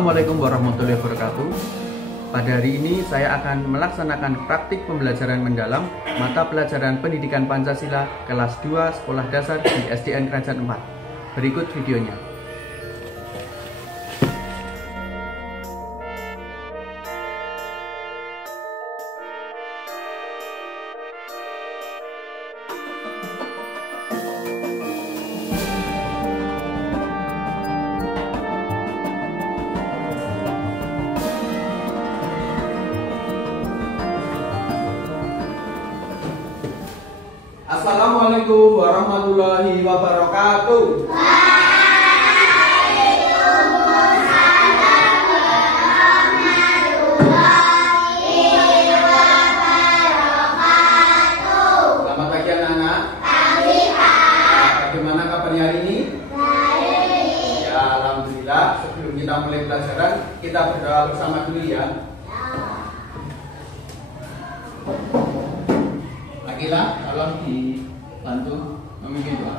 Assalamualaikum warahmatullahi wabarakatuh. Pada hari ini saya akan melaksanakan praktik pembelajaran mendalam mata pelajaran Pendidikan Pancasila kelas 2 Sekolah Dasar di SDN Kerajaan 4. Berikut videonya. Assalamualaikum warahmatullahi wabarakatuh. Selamat pagi anak-anak. Bagaimana kabarnya hari ini? Baik. Ya, alhamdulillah. Sebelum kita mulai pelajaran, kita berdoa bersama dulu ya. Akila, tolong dibantu memimpin doa.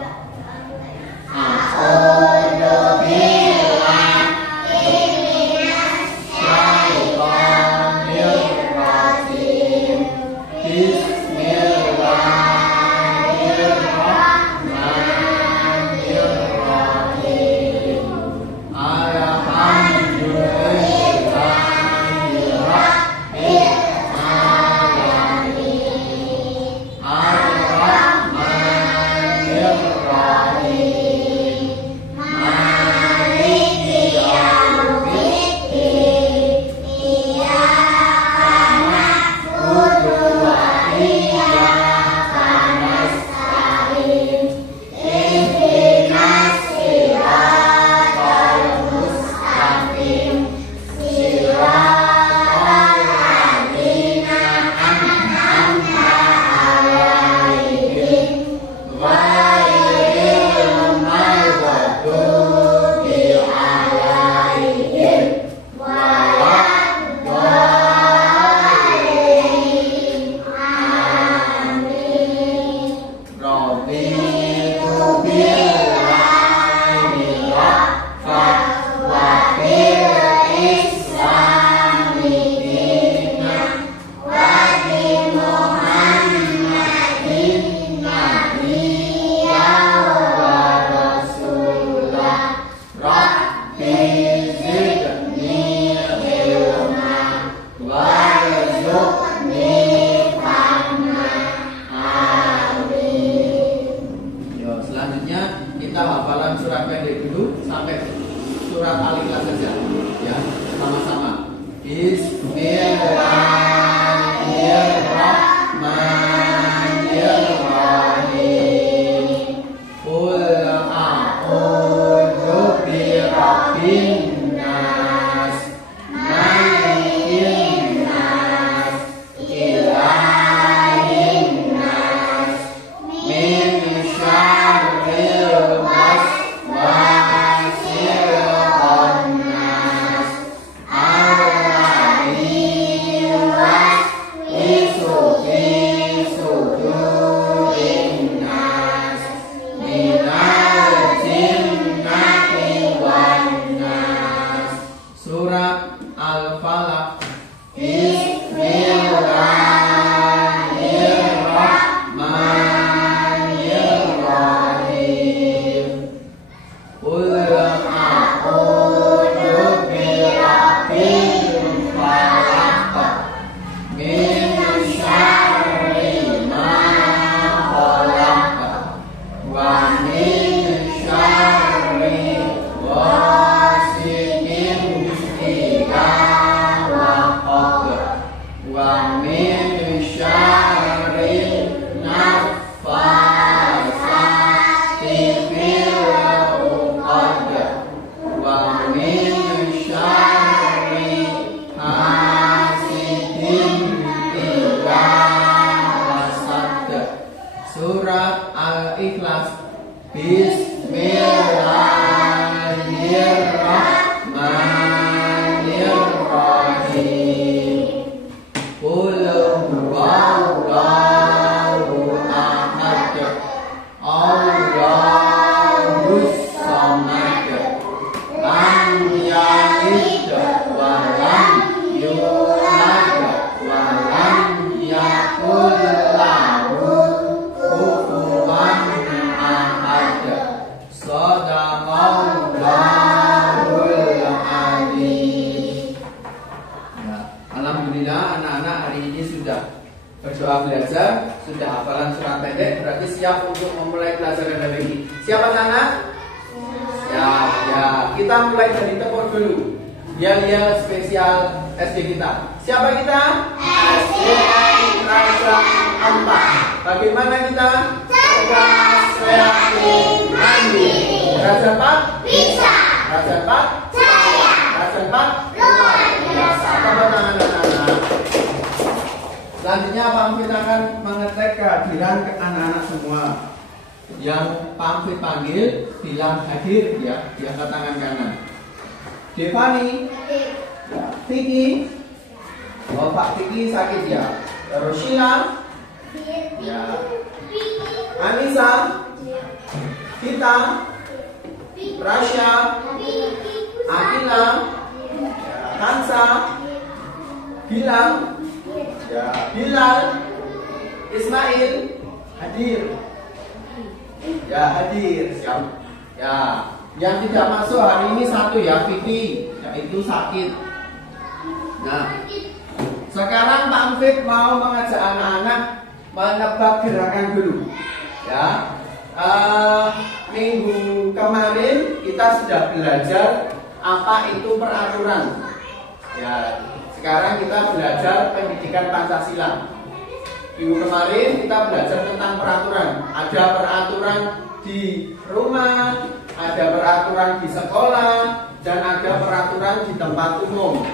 Kita hafalan surat pendek dulu sampai surat Al-Ikhlas saja ya, sama-sama. Bismillahirrahmanirrahim. Qul a'udzu birabbin nas, malikin nas, ilahin nas, min syarril Surat Al-Falaq. Bismillahirrahmanirrahim. Qul a'udzu birabbil falaq min syarri ma khalaq wa min syarri wa min syarril naffasati fil 'uqad wa min syarri hasidin idza hasad. Surat Al-Ikhlas. Bismillahirrahmanirrahim. Qul huwallahu ahad, Allahus samad, lam yalid anak-anak hari ini sudah berdoa belajar, sudah hafalan surat pendek, berarti siap untuk memulai pelajaran hari ini. Siapa sana? Ya, kita mulai dari tepuk dulu. Yel-yel spesial SD kita. Siapa kita? SDN Krajaan 4. Bagaimana kita? Cerdas, kreatif, mandiri. Krajaan 4? Bisa. Krajaan 4? Jaya. Krajaan 4? Luar biasa. Tepuk tangan anak-anak. Selanjutnya Pak Amfit akan mengecek kehadiran ke anak-anak semua. Yang Pak Amfit panggil bilang hadir ya, diangkat tangan kanan. Devani, ya. Vicky, oh Pak Vicky sakit ya. Terus Sheila, ya. Anissa, Kita, Rasya, Akila, Kansa, Gilang, ya. Bilal, Ismail, hadir. Ya, hadir. Siap. Ya. Yang tidak masuk hari ini satu ya, Vivi, yaitu sakit. Nah, sekarang Pak Amfit mau mengajak anak-anak menebak gerakan dulu. Ya, minggu kemarin kita sudah belajar apa itu peraturan. Ya, sekarang kita belajar pendidikan Pancasila. Minggu kemarin kita belajar tentang peraturan. Ada peraturan di rumah, ada peraturan di sekolah, dan ada peraturan di tempat umum.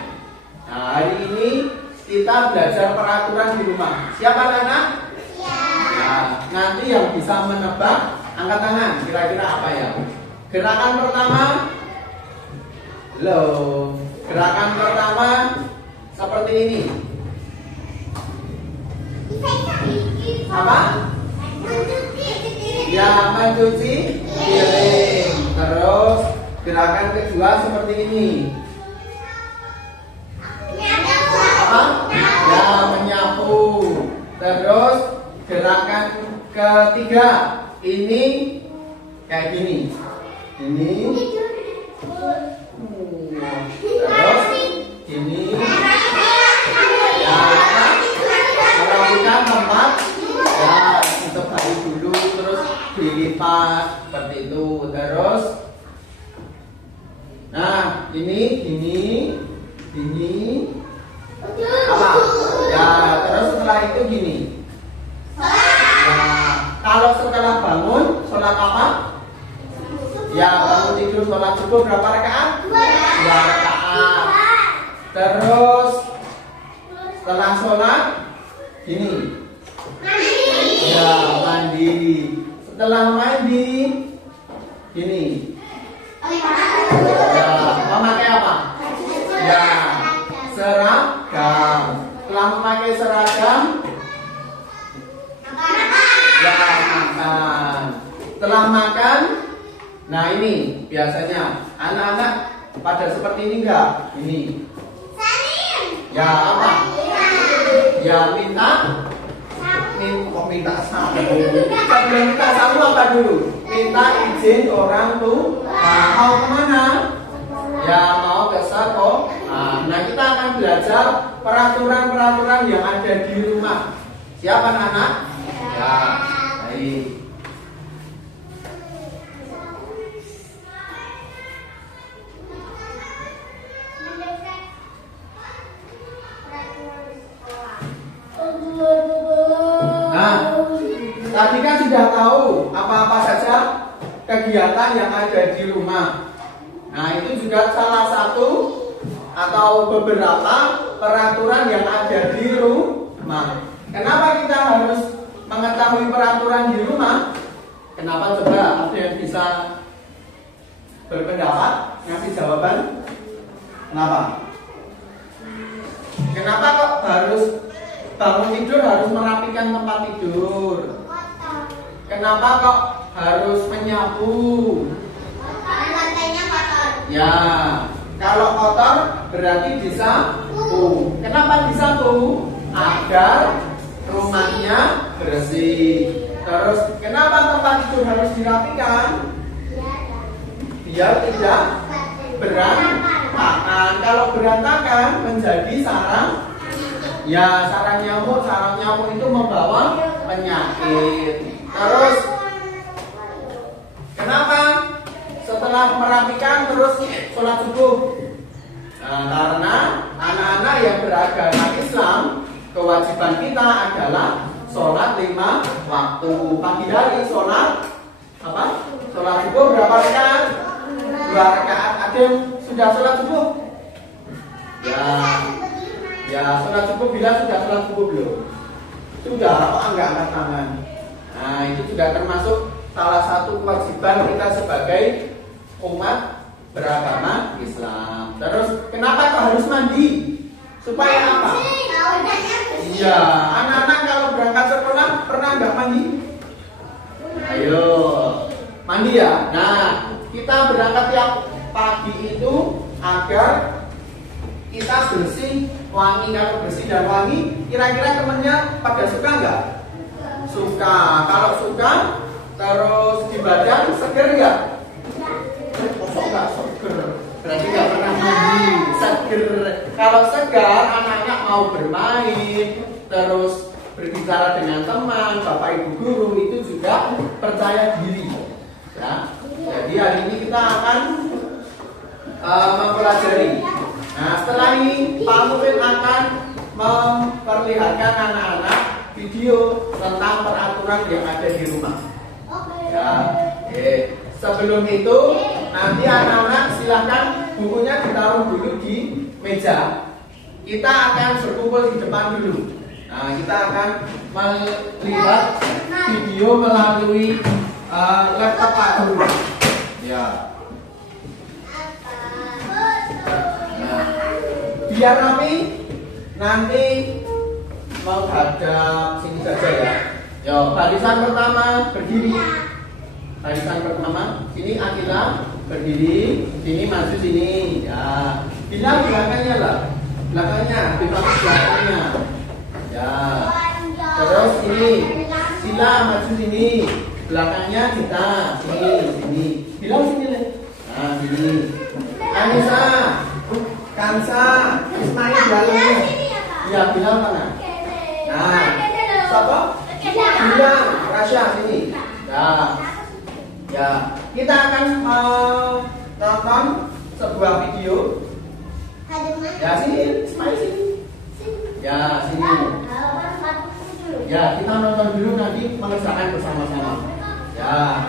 Nah, hari ini kita belajar peraturan di rumah. Siapa anak? Nah, nanti yang bisa menebak angkat tangan. Kira-kira apa ya? Gerakan pertama, gerakan pertama seperti ini. Apa? Ya, mencuci piring. Terus gerakan kedua seperti ini. Apa? Ya, menyapu. Terus gerakan ketiga ini kayak gini. Ini. Terus ini. Ya, merapikan tempat. Ya, untuk baju dulu, terus dilipat seperti itu. Terus, nah ini apa? Ya, terus setelah itu gini. Nah, kalau setelah bangun, sholat apa? Ya, bangun tidur sholat subuh berapa rakaat? 2 rakaat. Terus setelah sholat gini. Ya, mandi. Setelah mandi gini. Ya, memakai apa? Ya, seragam. Setelah memakai seragam, ya, makan. Setelah makan, nah ini biasanya anak-anak pada seperti ini enggak? Ini. Ya, apa? Ya, minta sapu. Sebelum minta sapu apa dulu? Minta izin orang tua. Mau kemana? Ya, mau ke sekolah. Nah, kita akan belajar peraturan-peraturan yang ada di rumah. Siapa anak? Ya, baik. Nah, tadi kan sudah tahu apa-apa saja kegiatan yang ada di rumah. Nah, itu juga salah satu atau beberapa peraturan yang ada di rumah. Kenapa kita harus mengetahui peraturan di rumah? Kenapa? Coba ada yang bisa berpendapat, ngasih jawaban? Kenapa? Kenapa kok harus bangun tidur harus merapikan tempat tidur? Kenapa kok harus menyapu? Karena lantainya kotor. Ya, kalau kotor berarti disapu. Kenapa disapu? Agar rumahnya bersih. Terus kenapa tempat tidur harus dirapikan? Biar tidak berantakan. Kalau berantakan menjadi sarang Ya, sarang nyamuk itu membawa penyakit. Terus kenapa setelah merapikan terus sholat subuh? Nah, karena anak-anak yang beragama Islam, kewajiban kita adalah sholat 5 waktu. Pagi hari sholat apa? Sholat subuh berapa rakaat? 2 rakaat. Ada yang sudah sholat subuh? Ya, sholat subuh. Bila sudah sholat subuh belum? Sudah, kok enggak angkat tangan? Nah, itu sudah termasuk salah satu kewajiban kita sebagai umat beragama Islam. Terus kenapa kok harus mandi? Supaya apa? Iya, anak-anak kalau berangkat sekolah pernah nggak mandi? Ayo, mandi ya. Nah, kita berangkat tiap pagi itu agar kita bersih, wangi. Kalau bersih dan wangi, kira-kira temennya pada suka nggak? Suka. Kalau suka, terus di badan seger nggak? Kosong nggak seger? Berarti nggak pernah mandi. Seger. Kalau segar, anak-anak mau bermain, terus berbicara dengan teman, bapak ibu guru itu juga percaya diri. Ya. Jadi hari ini kita akan mempelajari. Nah, setelah ini Pak Mufid akan memperlihatkan anak-anak video tentang peraturan yang ada di rumah. Ya, sebelum itu nanti anak-anak silahkan bukunya ditaruh dulu di meja. Kita akan berkumpul di depan dulu. Nah, kita akan melihat video melalui laptop Pak Guru. Ya. Nah, biar rapi, nanti menghadap sini saja ya. Yo, barisan pertama berdiri. Barisan pertama, sini Akila berdiri, sini maju sini. Ya, bilang belakangnya lah, belakangnya, belakangnya. Ya, terus ini Sila maju sini, belakangnya kita sini. Bilang sini deh. Nah, sini. Anissa, Kansa, Ismail belakangnya. Ya, bilang mana? Nah, siapa? Bilang, Rasya sini. Ya, kita akan nonton sebuah video. Ya, sini, Ismail sini. Ya, sini. Ya, kita nonton dulu nanti mengerjakan bersama-sama. Ya,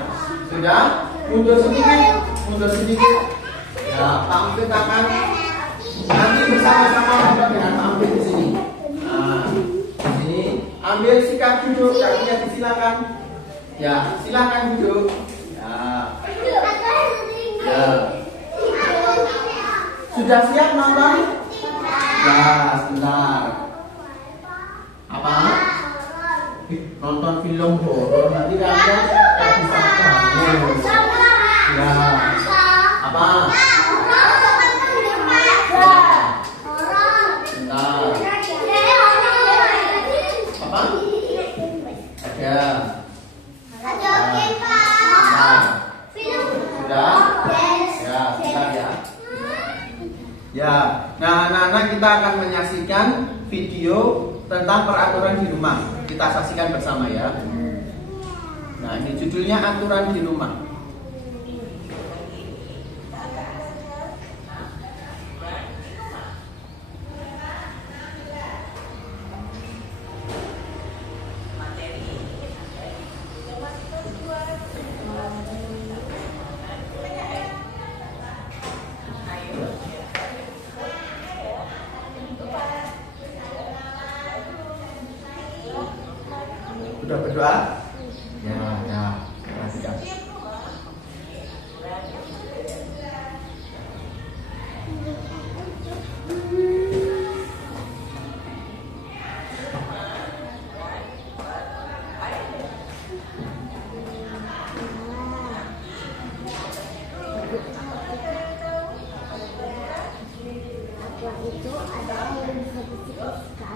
sudah? Mundur sedikit. Ya, Pak Mufid akan nanti bersama-sama nonton dengan Pak Mufid di sini. Nah, di sini ambil sikap duduk, kakinya disilakan. Ya, silakan duduk. Ya. Sudah siap nonton? Ya, sebentar. Apa? Nonton film horor nanti kalian tak bisa bangun. Ya. Apa? Sebentar. Apa? Ada. Sudah? Ya, sebentar ya. Ya, nah anak-anak kita akan menyaksikan video tentang peraturan di rumah. Kita saksikan bersama ya. Nah, ini judulnya aturan di rumah. Sudah berdoa? Ya, perhatikan. Itu adalah yang bisa disikapkan.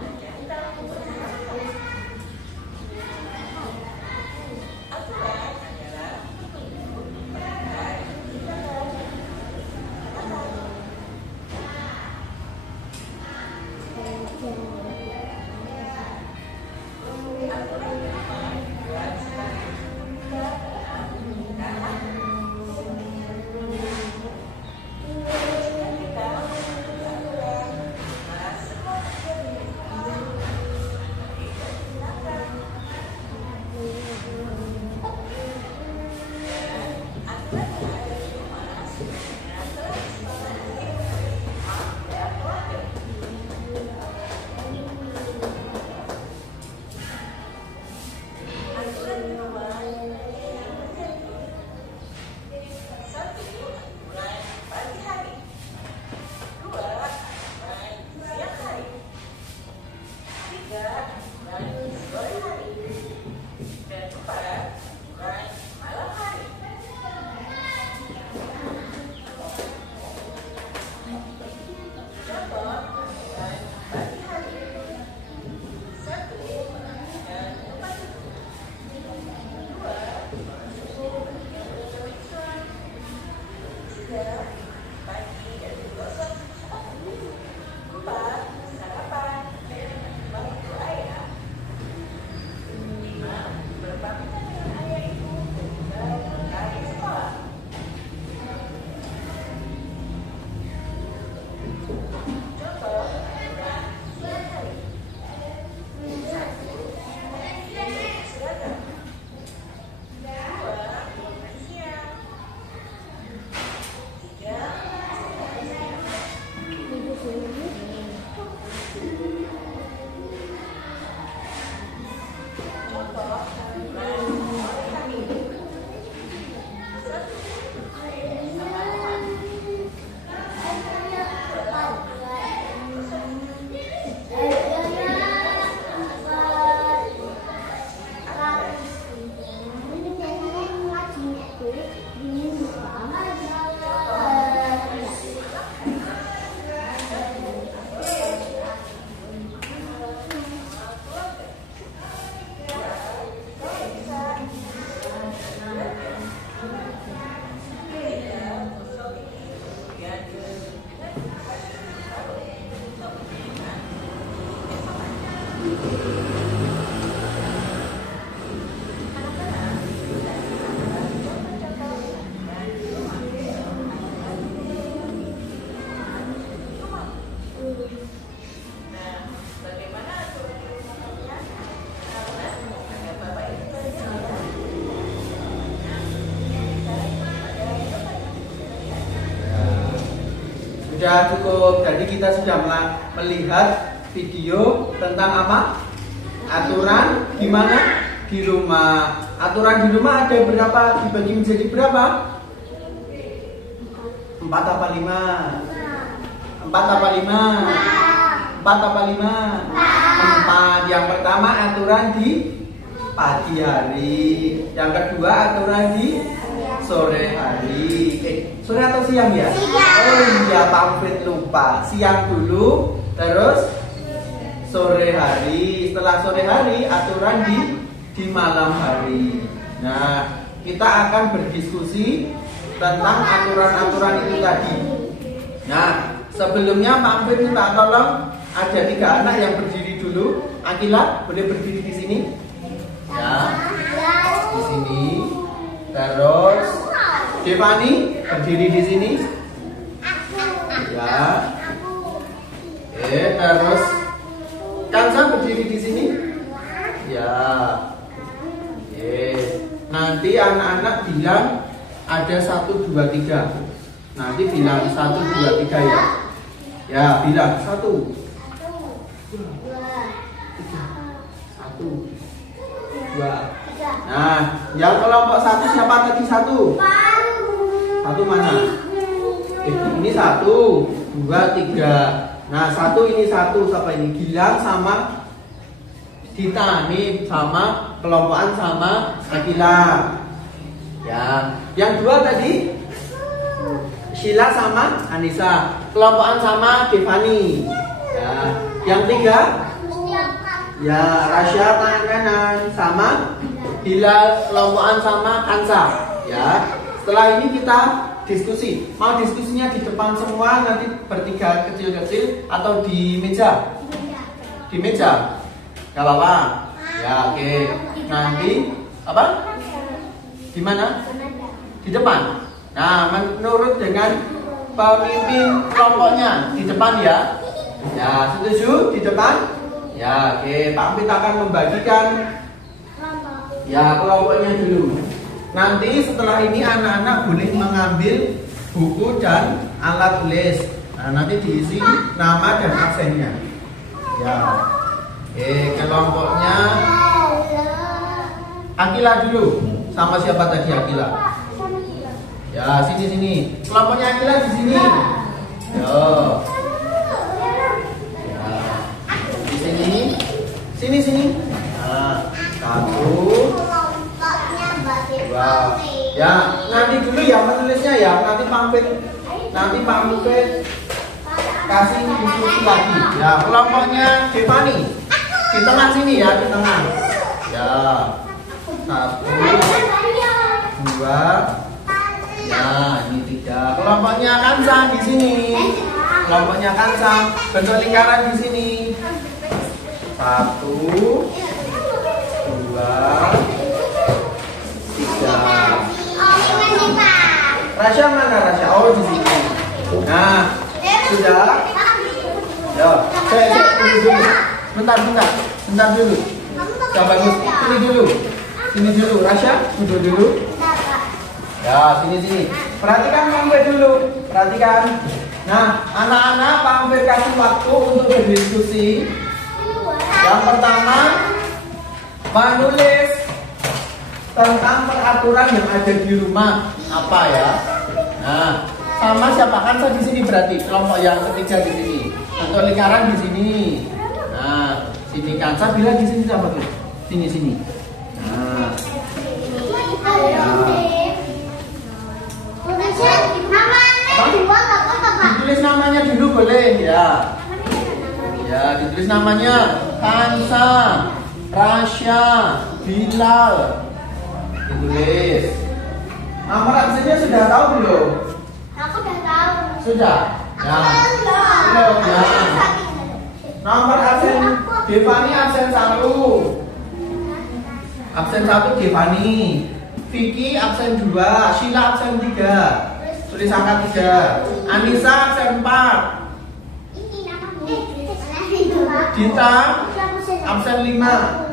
Sudah cukup. Jadi kita sudah melihat video tentang apa? Aturan gimana? Di rumah. Aturan di rumah ada berapa? Dibagi menjadi berapa? 4 apa 5? 4 apa 5? 4 apa 5? 4. Yang pertama aturan di pagi hari. Yang kedua aturan di sore hari. Sore atau siang ya? Oh iya, pamflet lupa. Siang dulu, terus sore hari. Setelah sore hari aturan di malam hari. Nah, kita akan berdiskusi tentang aturan-aturan itu tadi. Nah, sebelumnya pamflet minta tolong ada 3 anak yang berdiri dulu. Akila boleh berdiri di sini. Ya, di sini. Terus Devani berdiri di sini. Ya. Terus Kansa berdiri di sini. Ya. Nanti anak-anak bilang ada 1, 2, 3. Nanti bilang 1, 2, 3 ya. Ya, bilang 1, 2, 3. Nah, yang kelompok 1 siapa tadi 1? 1 mana? Ini 1, 2, 3. Nah, 1 ini 1 siapa ini? Gilang sama Dita, nih sama kelompokan sama Akila. Ya, yang 2 tadi Sheila sama Anissa, kelompokan sama Devani. Ya, yang 3 ya Rasya tangan kanan sama Hilal, kelompokan sama Kansa. Ya, setelah ini kita diskusi. Mau diskusinya di depan semua nanti bertiga kecil-kecil atau di meja? Di meja. Gak apa-apa. Ya, oke. Nanti apa? Di mana? Di depan. Nah, menurut dengan pemimpin kelompoknya di depan ya. Ya, setuju di depan? Ya, oke. Pak Ampit akan membagikan ya kelompoknya dulu. Nanti setelah ini anak-anak boleh mengambil buku dan alat tulis. Nah, nanti diisi nama dan absennya. Ya. Kelompoknya Akila dulu. Sama siapa tadi Akila? Ya, sini. Kelompoknya Akila di sini. Yo. Ya. Di sini. Nah, 1, 2. Ya, nanti dulu ya menulisnya ya. Nanti pamflet kasih diskusi lagi. Ya, kelompoknya Devani di tengah sini ya, di tengah. Ya, 1, 2. Ya, ini 3. Kelompoknya Kansa di sini. Kelompoknya Kansa bentuk lingkaran di sini. 1, 2, 3. Rasya mana Rasya? Oh, di sini. Nah, sudah. Yo, dulu. Bentar dulu. Coba bagus. Sini dulu. Rasya, duduk dulu. Ya, sini. Perhatikan pamflet dulu. Perhatikan. Nah, anak-anak pamflet kasih waktu untuk berdiskusi. Yang pertama, menulis tentang peraturan yang ada di rumah apa ya? Nah, sama siapa Kansa di sini berarti kelompok yang ketiga di sini. Bentuk lingkaran di sini. Nah, sini Kansa bilang di sini siapa tuh? Sini. Nah. Ya. Ditulis namanya dulu boleh ya. Ya, ditulis namanya Kansa, Rasya, Bilal. Ditulis. Nomor absennya sudah tahu belum? Aku udah tahu. Sudah. Ya. Belum ya. Nomor absen Devani absen 1. Absen 1 Devani. Vicky absen 2, Sheila absen 3. Tulis angka 3. Anissa absen 4. Dita absen 5.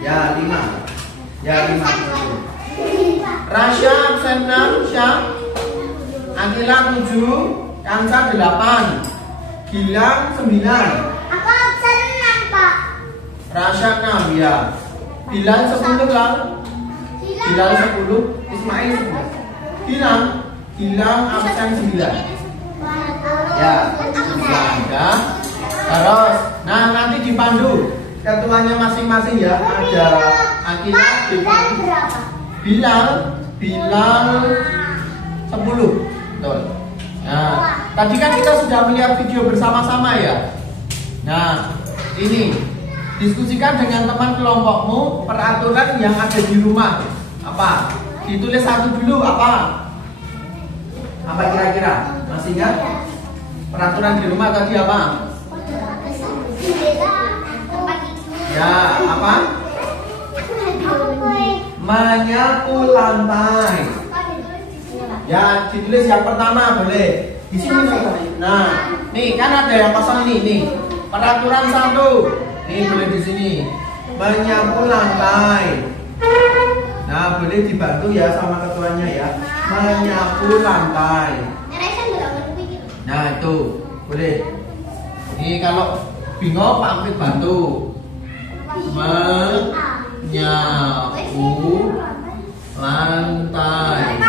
Ya, 5. Rasya absen 6, Syah. Akila 7, Kansa 8, Gilang 9. Aku senang, Pak. Rasya 6 ya. Bilal 10 lah. Bilal 10, Ismail 11. Gilang absen 9. Ya, 9 ya. Terus, nah nanti dipandu ketuanya masing-masing ya. Ada Akila, Berapa? Bilal 10. Betul. Nah, tadi kan kita sudah melihat video bersama-sama ya. Nah, ini diskusikan dengan teman kelompokmu peraturan yang ada di rumah. Apa? Ditulis satu dulu apa? Apa kira-kira? Masih ingat? Peraturan di rumah tadi apa? Ya, apa? Menyapu lantai. Ya, ditulis yang pertama boleh. Di sini. Nah, nih kan ada yang kosong nih. Peraturan 1. Nih boleh di sini. Menyapu lantai. Nah, boleh dibantu ya sama ketuanya ya. Menyapu lantai. Nah, itu boleh. Ini kalau bingung Pak Amrit bantu. Menyapu lantai.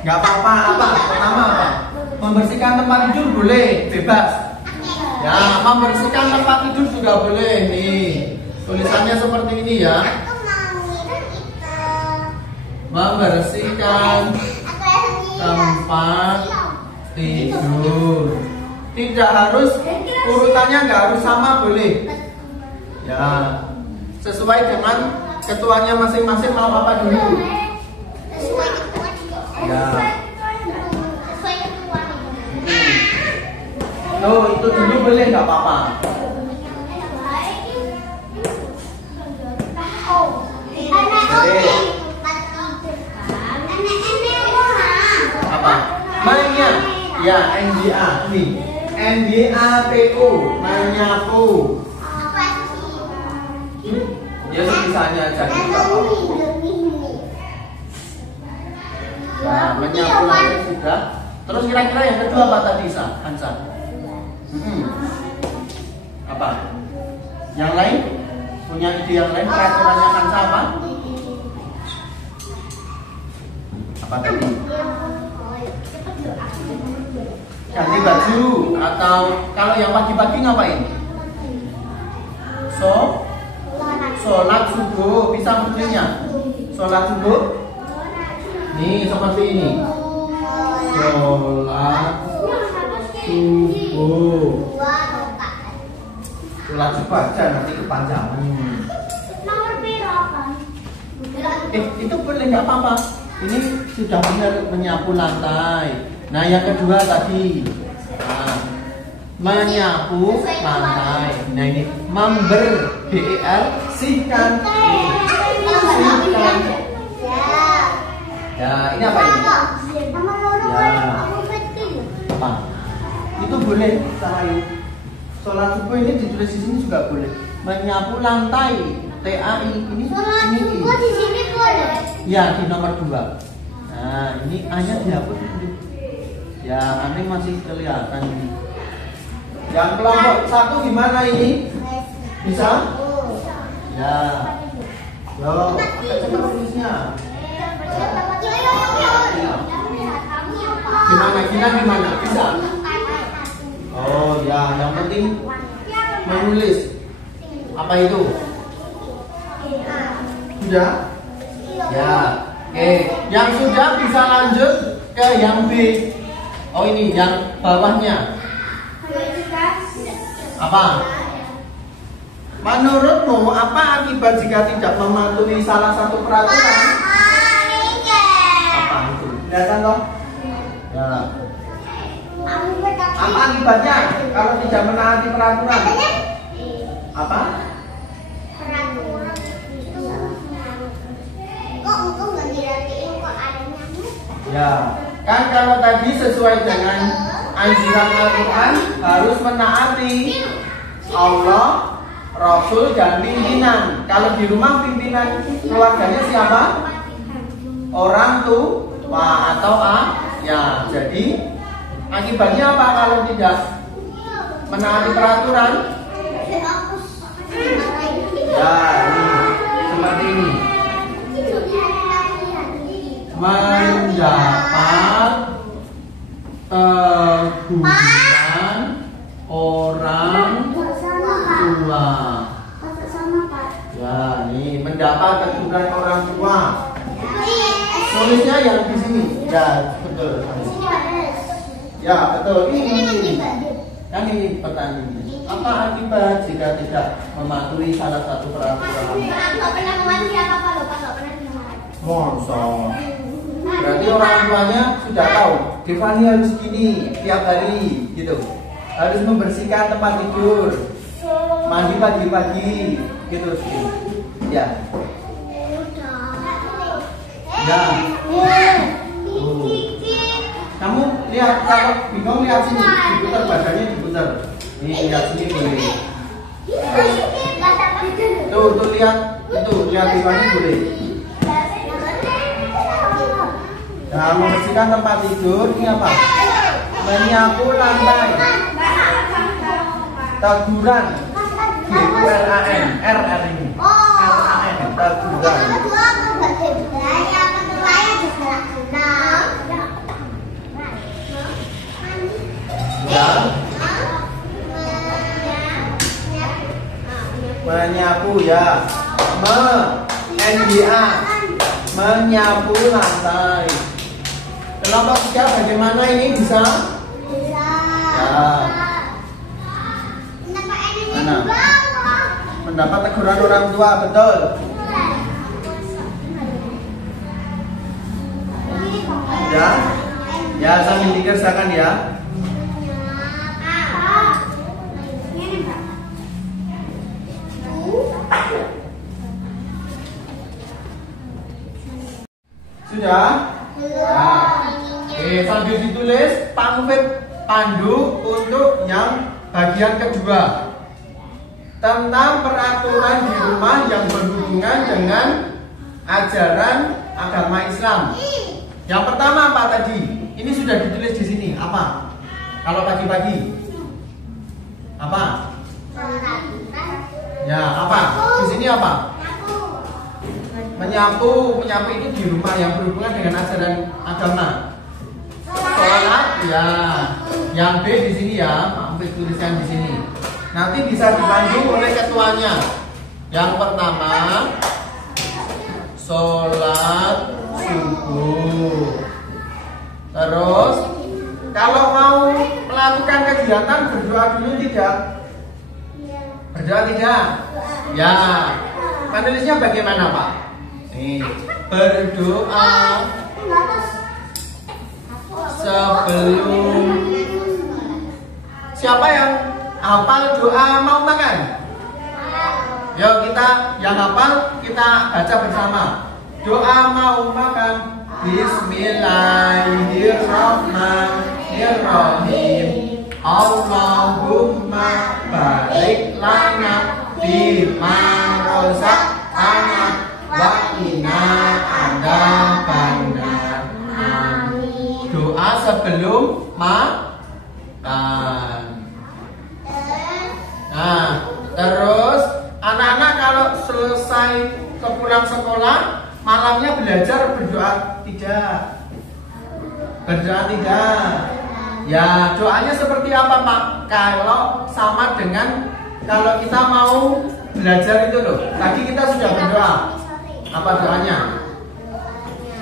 Gak apa-apa, apa? Pertama apa? Membersihkan tempat tidur boleh, bebas. Ya, membersihkan tempat tidur juga boleh. Nih, tulisannya seperti ini ya. Membersihkan tempat tidur. Tidak harus urutannya, nggak harus sama, boleh. Ya, sesuai dengan ketuanya masing-masing mau apa dulu. Ya. Tuh, itu dulu boleh, nggak apa-apa. Apa? Menyapu. Ya, NDA nih. NDAPU, menyapu. Ya sebisanya aja gitu. Nah, menyapu lantai sudah. Terus kira-kira yang kedua apa tadi, Hansa? Apa? Yang lain? Punya ide yang lain? Peraturannya Hansa apa? Apa tadi? Ganti baju atau kalau yang pagi-pagi ngapain? Sholat subuh, bisa bentuknya. Sholat subuh. Nih seperti ini. Sholat subuh. Sholat subuh aja nanti kepanjangan. Itu boleh nggak apa-apa. Ini sudah benar menyapu lantai. Nah yang kedua tadi menyapu lantai. Nah ini membersihkan. Ya ini apa ini? Ya apa? Itu boleh saya. Sholat subuh ini ditulis di sini juga boleh. Menyapu lantai. TAI ini. Sholat subuh di sini boleh. Ya di nomor 2. Nah ini hanya dihapus dulu. Ya aneh masih kelihatan ini. Yang kelompok 1 gimana ini? Bisa? Ya. Yo, cepat tulisnya. Gimana? Bisa? Oh ya, yang penting menulis. Apa itu? Sudah? Ya. Oke, yang sudah bisa lanjut ke yang B. Oh ini yang bawahnya. Apa? Menurutmu apa akibat jika tidak mematuhi salah satu peraturan? Apa itu? Kelihatan toh? Ya. Apa akibatnya kalau tidak menaati peraturan? Apa? Peraturan itu kok nggak diratiin kok ada nyamuk? Ya, kan kalau tadi sesuai dengan anjuran Al-Quran harus menaati Allah, Rasul dan pimpinan. Kalau di rumah pimpinan keluarganya siapa? Orang wa atau a ya. Jadi akibatnya apa kalau tidak menaati peraturan? Ya, ini seperti ini. Mendapat teguran orang tua. Ya, ini mendapat teguran orang tua. Tulisnya yang di sini. Ya, betul. Ya, betul. Ini. Kan ini pertanyaan ini. Apa akibat jika tidak mematuhi salah satu peraturan? Monsong. Berarti orang tuanya sudah tahu, Devani harus gini tiap hari, gitu. Harus membersihkan tempat tidur, mandi pagi-pagi, gitu sih. Ya. Ya. Kamu lihat, kalau bingung lihat sini, diputar badannya diputar. Ini lihat sini boleh. Tuh lihat, itu lihat Devani boleh. Nah, membersihkan tempat tidur ini apa? Menyapu lantai. Teguran. G-U-R-A-N. R ini. R-A-N. Teguran. Ya. Menyapu ya. N-D-A. Menyapu lantai. Kelompok 3 bagaimana ini bisa? Bisa. Ya. Mana? Mendapat teguran orang tua, betul. Ya. Ya, sambil dikerjakan ya. Sudah? Nah. Oke, sambil ditulis pamflet pandu untuk yang bagian kedua tentang peraturan di rumah yang berhubungan dengan ajaran agama Islam. Yang pertama apa tadi? Ini sudah ditulis di sini. Apa? Kalau pagi-pagi? Apa? Ya, apa? Di sini apa? Menyapu itu di rumah yang berhubungan dengan ajaran agama. Sholat ya. Yang B di sini ya, mampir tuliskan di sini. Nanti bisa dibantu oleh ketuanya. Yang pertama, sholat subuh. Terus, kalau mau melakukan kegiatan berdoa dulu tidak? Berdoa tidak? Ya. Menulisnya bagaimana Pak? Nih, berdoa sebelum. Siapa yang hafal doa mau makan? Yuk kita yang hafal kita baca bersama. Doa mau makan. Bismillahirrahmanirrahim. Allahumma barik lana bima razaqtana wa qina adzabannar. Doa sebelum makan. Nah, terus anak-anak kalau selesai pulang sekolah malamnya belajar berdoa tidak? Berdoa tidak? Ya, doanya seperti apa Pak? Kalau sama dengan kalau kita mau belajar itu loh. Tadi kita sudah berdoa. Apa doanya?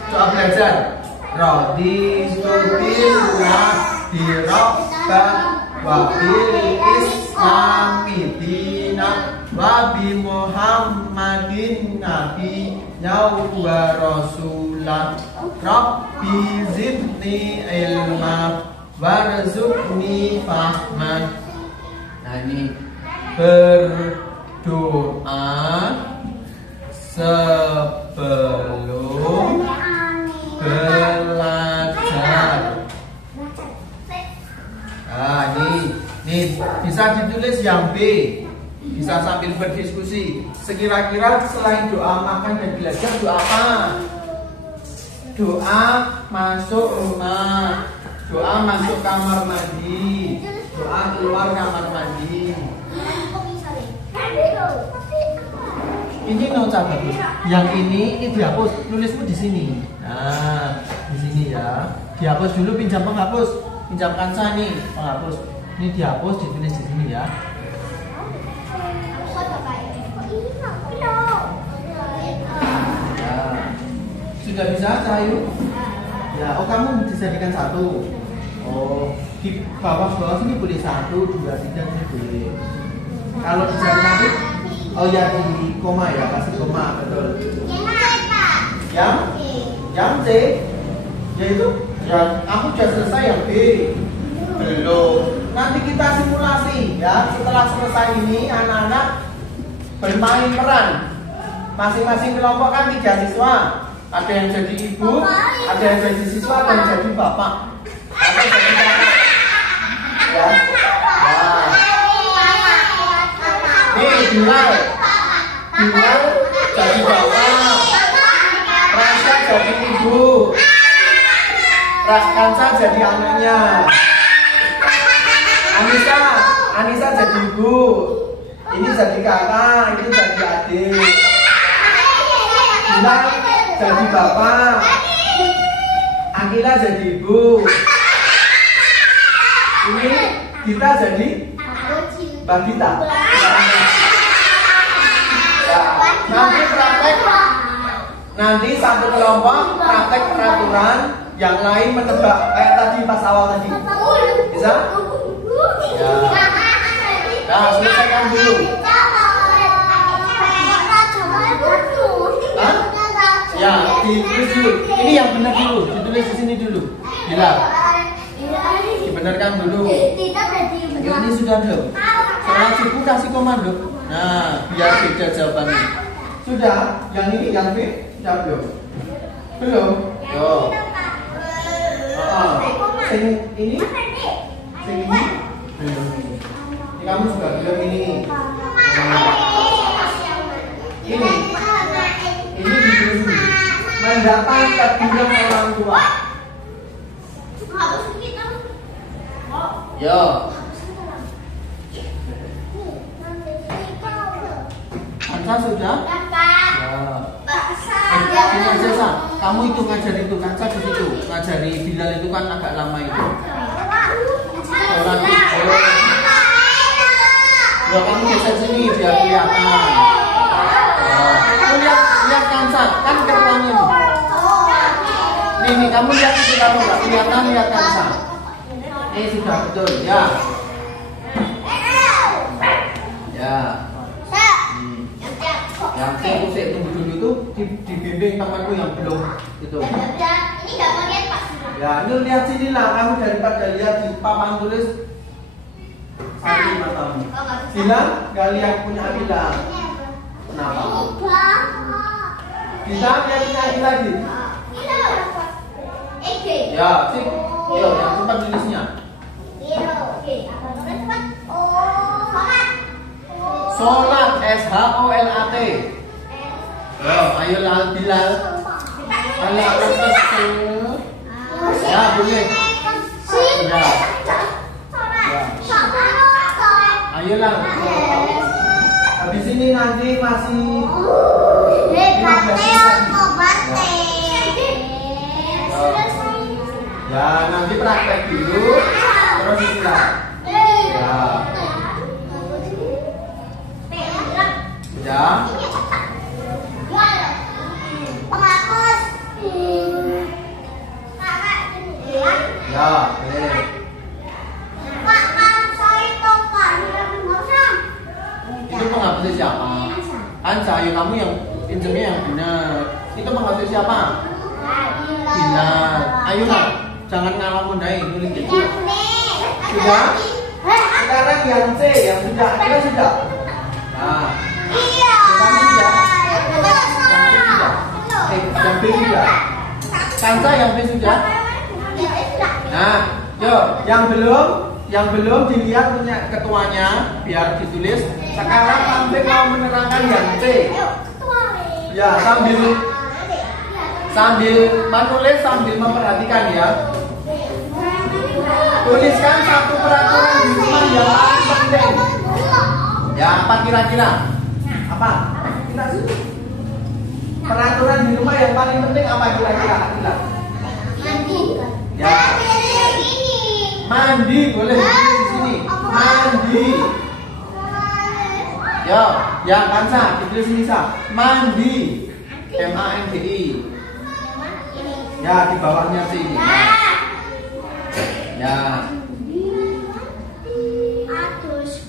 Doa belajar. Raditu billahi rabban wa bil islami dinan wa bi Muhammadin nabiyyan wa rasulan. Rabbi zidni ilma warzuqni fahman. Nah ini berdoa sebelum belajar. Nah ini bisa ditulis yang B. Bisa sambil berdiskusi. Sekira-kira selain doa makan dan belajar doa apa? doa masuk rumah, doa masuk kamar mandi, doa keluar kamar mandi. Ini nota bagus. Yang ini dihapus, nulismu di sini. Nah, di sini ya. Dihapus dulu, pinjam penghapus, pinjam kansa nih penghapus. Ini dihapus, ditulis di sini ya. Sudah bisa Cahayu? Ya, oh kamu dijadikan satu. Oh, di bawah sini boleh 1, 2, 3 sini boleh. Kalau dijadikan itu, oh ya di koma ya, kasih koma betul. Yang C, yaitu ya kamu sudah selesai yang B. Belum. Nanti kita simulasi ya. Setelah selesai ini anak-anak bermain peran. Masing-masing kelompok kan 3 siswa. Ada yang jadi ibu, ada yang jadi siswa, ada yang jadi bapak. Ada yang jadi bapak. Ya. Nah. Nih, Bilal jadi bapak. Rasya jadi ibu. Raskansa jadi anaknya. Anissa jadi ibu. Ini jadi kakak, itu jadi adik. Bilal jadi bapak, Akila jadi ibu. Ini kita jadi Mbak Gita. Ya, nanti praktek. Nanti satu kelompok praktek peraturan, yang lain menebak kayak tadi pas awal tadi. Bisa? Ya. Nah, selesaikan dulu. Hah? Ya, ditulis dulu. Ini yang benar dulu, ditulis di sini dulu. Bila dibenarkan dulu. Ini sudah belum? Setelah cukup kasih komando. Nah, biar beda jawabannya. Sudah? Yang ini, yang B? Sudah belum? Belum? Yo. Sing ini? Sing ini? Belum. Ini kamu juga belum ini. Ini. Ini ditulis dulu. Mendapat kebimbingan orang tua. Yo. Ansa sudah? Ya. Ini aja Sa. Kamu itu ngajari itu Kansa di situ. Ngajari Bilal itu kan agak lama itu. Orang itu. Ya kamu geser sini biar kelihatan. Lihat Kansa, kan ketuanya ini. Kamu lihat itu, kamu nggak kelihatan, lihat Kansa. Ini sudah betul, ya. Ya. Yang saya tunggu dulu itu dibimbing temanku yang belum itu. Ini gambarnya Pak. Ya, ini lihat sini lah, kamu daripada lihat di papan tulis sakit matamu. Bilang nggak lihat punya Akila. Kenapa? Bisa lihat punya Akila lagi? Ya, sip. Yo, yang cepat tulisnya. Sholat, SHOLAT. Yo, ayo lah Bilal. Ayo atas. Ya, boleh. Ya. Ayolah. Habis ini nanti masih 15 ya, nanti praktek dulu terus istirahat. Ya. Ya. Ya, itu penghapusnya siapa? Ansa, ayo kamu yang pinjamnya yang benar. Itu penghapusnya siapa? Bilal. Ayo lah, jangan ngalamun dai, nulis gitu. Sudah? Sekarang yang C, yang sudah. Kita sudah. Nah. Kamu sudah? Yang B sudah. Kansa yang B sudah. Nah, yo, yang belum dilihat punya ketuanya, biar ditulis. Sekarang sampai mau menerangkan yang C. Ya, Sambil menulis sambil memperhatikan ya. Tuliskan satu peraturan di rumah yang paling penting. Ya, apa kira-kira? Apa? Kita sih. Peraturan di rumah yang paling penting apa kira-kira? Mandi. Ya. Mandi boleh di sini. Mandi. Yo, ya Kansa, ditulis sini sa. Mandi. MANDI. Ya, di bawahnya sini. Ya.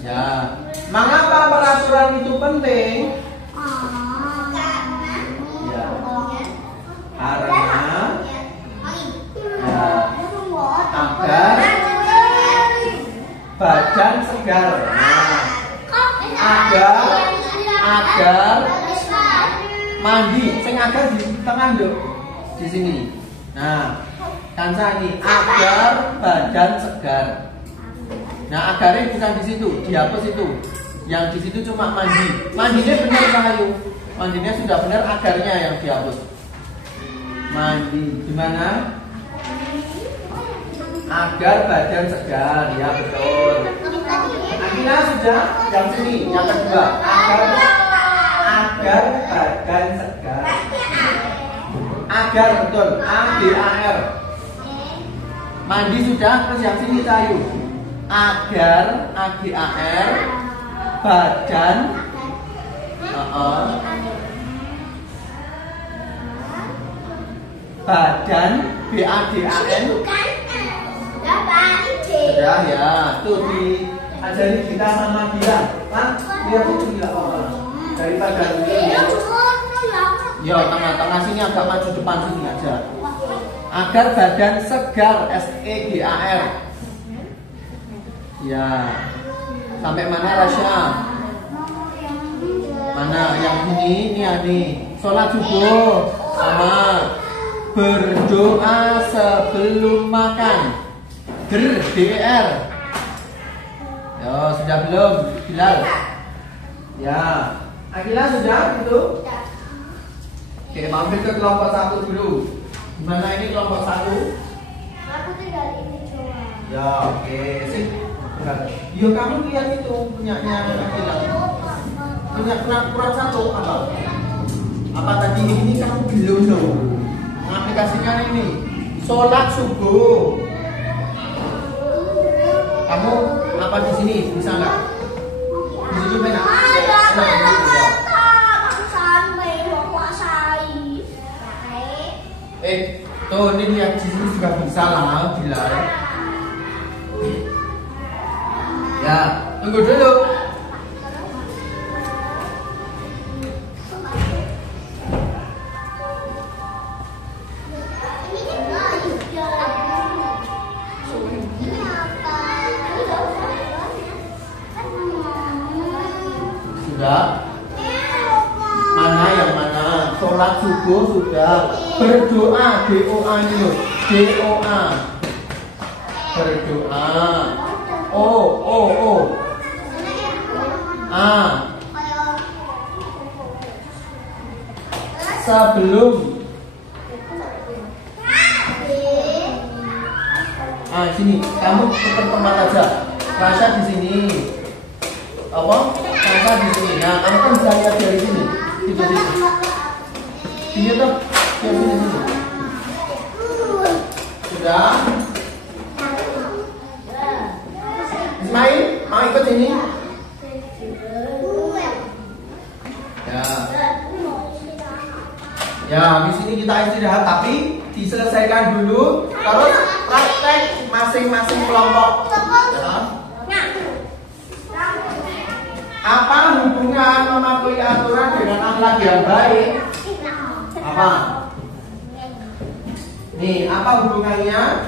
Ya. Mengapa peraturan itu penting? Ya. Karena ya, agar badan segar. Agar mandi. Sing agar di tengah dok. Di sini. Nah, Kansa ini agar badan segar. Nah, agarnya bukan di situ, dihapus itu. Yang di situ cuma mandi. Mandinya benar Rahayu. Mandinya sudah benar, agarnya yang dihapus. Mandi. Gimana? Agar badan segar, ya betul. Akila sudah, yang sini, yang kedua. Agar badan segar. Agar betul, AGAR. Mandi sudah, terus yang sini Cahayu. Agar, AGAR, badan, badan, BADAN. Sudah ya, tuh diajari kita sama dia. Kan? Dia tuh gila apa? Daripada ini. Yo, tengah-tengah sini agak maju depan sini aja. Agar badan segar, SEGAR. Ya. Sampai mana Rasya? Mana yang ini nih. Sholat subuh sama berdoa sebelum makan. DR. Yo, sudah belum? Bilal. Ya. Akila sudah gitu? Oke, mampir ke kelompok 1 dulu. Gimana ini kelompok 1? Aku tinggal ini doang. Ya, oke. Sip. Yo, kamu lihat itu punyanya Akila. Punya kurang 1 apa? Apa tadi ini kamu belum loh? Mengaplikasikan ini. Sholat subuh. Kamu apa di sini? Bisa nggak? Di sini mana? Tuh ini lihat di sini juga bisa lah, Bilal. Ya, tunggu dulu. Sudah? Mana yang mana? Sholat subuh sudah. Berdoa, DOA ini loh. DOA. Berdoa. O. A. Sebelum. Sini. Kamu ke tempat aja. Rasya di sini. Apa? Rasya di sini. Nah, kamu kan bisa lihat dari sini. Itu sini. Sini tuh. Ya, sini. Sudah. Ismail, mau ikut sini? Ya. Ya, di sini kita istirahat, tapi diselesaikan dulu. Terus praktek masing-masing kelompok. Ya. Apa hubungan mematuhi aturan dengan akhlak yang baik? Apa? Nih, apa hubungannya?